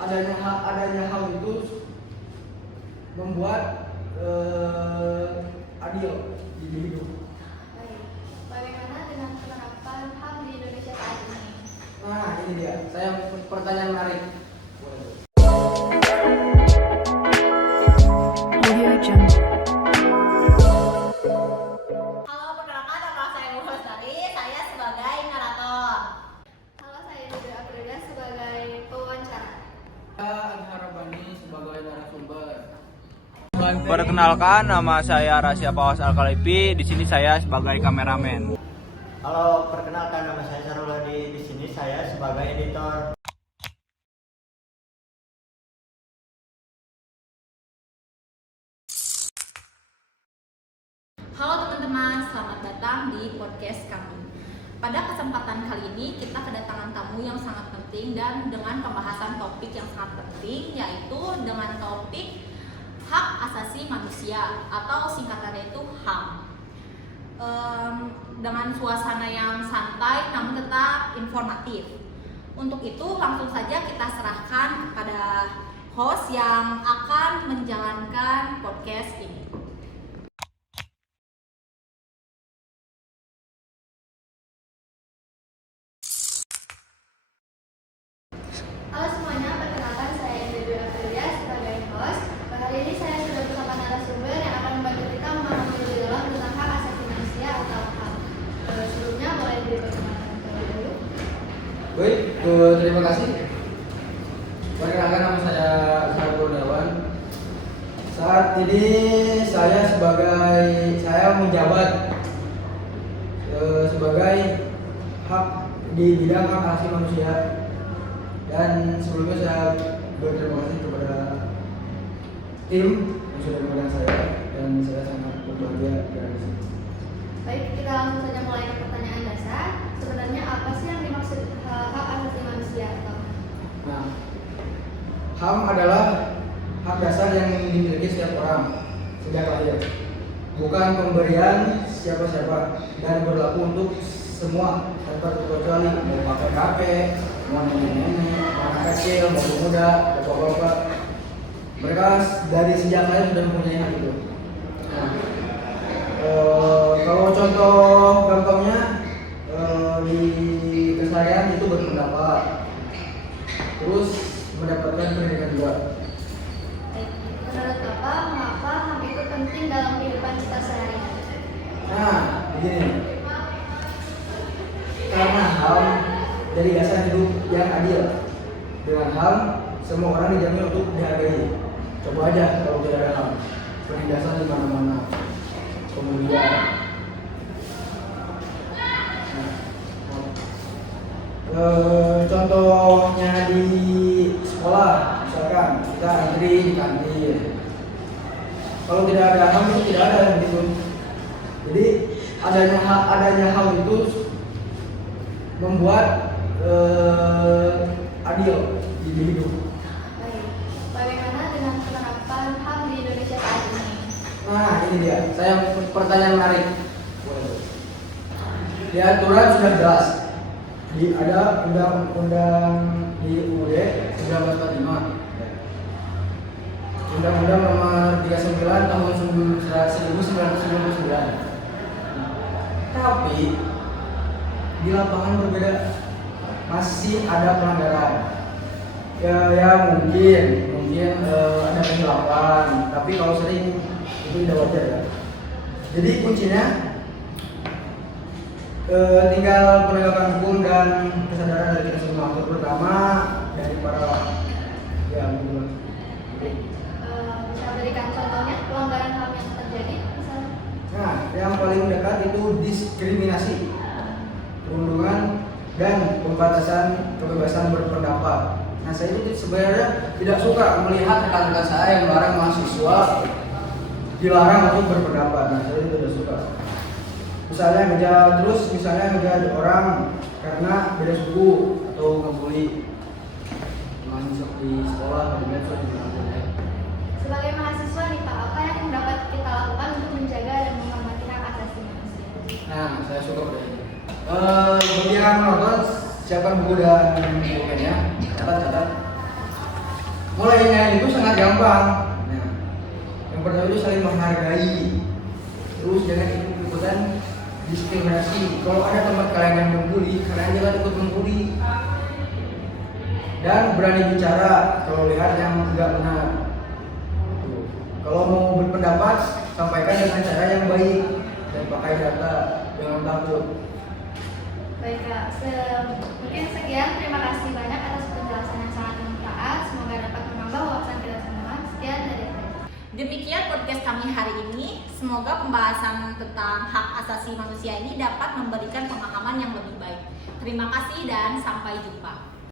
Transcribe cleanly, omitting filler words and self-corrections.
adanya HAM itu membuat adil di hidup. Baik. Bagaimana dengan penerapan HAM di Indonesia saat ini? Nah, ini dia. Saya pertanyaan menarik. Audio Jungle. Halo, perkenalkan nama saya Muhasari, saya sebagai narator. Halo, saya Dede Aprilia sebagai pewawancara. Saya Adhara Bani sebagai narasumber. Perkenalkan, nama saya Rasya Pawas Alkalipi. Di sini saya sebagai kameramen. Halo, perkenalkan nama saya Saruladi. Di sini saya sebagai editor. Halo teman-teman, selamat datang di podcast kami. Pada kesempatan kali ini kita kedatangan tamu yang sangat penting dan dengan pembahasan topik yang sangat penting, yaitu dengan topik hak asasi manusia atau singkatannya itu HAM. Dengan suasana yang santai namun tetap informatif. Untuk itu langsung saja kita serahkan kepada host yang akan menjalankan podcast ini. Halo semuanya, perkenalkan saya Dede Aprilia sebagai host. Hari ini saya sudah bersama narasumber yang akan membantu kita memahami lebih dalam tentang hak asasi manusia atau HAM. Sebelumnya boleh diperkenalkan terlebih dahulu. Baik, terima kasih. Perkenalkan, nama saya Sarul Kurniawan. Saat ini saya menjabat sebagai hak di bidang hak asasi manusia. Dan sebelumnya saya berterima kasih kepada tim yang sudah memegang saya, dan saya sangat berbahagia berada di sini. Baik, kita langsung saja mulai ke pertanyaan dasar. Sebenarnya apa sih yang dimaksud hak asasi manusia atau HAM? Nah, HAM adalah hak dasar yang dimiliki setiap orang sejak lahir, bukan pemberian siapa-siapa, dan berlaku untuk semua tanpa terkecuali, mau kakek-kakek, mau nenek-nenek, anak kecil, mau pemuda, bapak-bapak. Mereka dari sejak lahir sudah mempunyai hak itu. Nah, kalau contoh gampangnya di keseharian itu berpendapat, terus mendapatkan pendidikan juga. Baik, menurut Bapak, mengapa HAM itu penting dalam kehidupan kita sehari-hari? Nah, begini. Karena HAM dari dasar hidup yang adil. Dengan HAM, semua orang dijamin untuk dihargai. Coba aja kalau tidak ada HAM, penindasan di mana-mana. Kemudian, contohnya di sekolah, misalkan kita antri di kantin. Kalau tidak ada HAM itu tidak ada gitu. Jadi adanya HAM itu membuat adil di hidup. Baik, bagaimana dengan penerapan HAM di Indonesia saat ini? Nah, ini dia. Saya pertanyaan menarik. Di aturan sudah jelas. Ada undang-undang di UUD 1945. Undang-Undang Nomor 39 Tahun 1999. Tapi di lapangan berbeda, masih ada pelanggaran. Ya mungkin ada penghilafan, tapi kalau sering itu tidak wajar ya. Jadi kuncinya tinggal penegakan hukum dan kesadaran dari kita semua. Pertama dari para gitu. Bisa berikan contohnya pelanggaran HAM yang terjadi misalnya? Nah, yang paling dekat itu diskriminasi, perundungan, dan pembatasan kebebasan berpendapat. Nah, saya itu sebenarnya tidak suka melihat rekan-rekan saya yang melarang mahasiswa dilarang untuk berpendapat. Nah, saya tidak suka. Misalnya ngejar orang karena beda suku atau ngebully mahasiswa di sekolah atau di medsos juga. Sebagai mahasiswa nih Pak, apa yang dapat kita lakukan untuk menjaga dan menghormati hak asasi manusia? Nah, saya suka pada ini. Bagi yang menonton, siapkan buku dan pulpennya, catat. mulainya itu sangat gampang. Nah, yang pertama itu saling menghargai, terus jangan ikut-ikutan diskriminasi. Kalau ada tempat kalian yang membuli, kalian jangan ikut membuli. Dan berani bicara kalau lihat yang enggak benar. Tuh. Kalau mau berpendapat, sampaikan dengan cara yang baik dan pakai data, jangan takut. Baik Kak, mungkin sekian. Terima kasih banyak atas penjelasan yang sangat bermanfaat. Semoga dapat menambah wawasan kita semua. Sekian dari saya. Demikian podcast kami hari ini. Semoga pembahasan tentang hak asasi manusia ini dapat memberikan pemahaman yang lebih baik. Terima kasih dan sampai jumpa.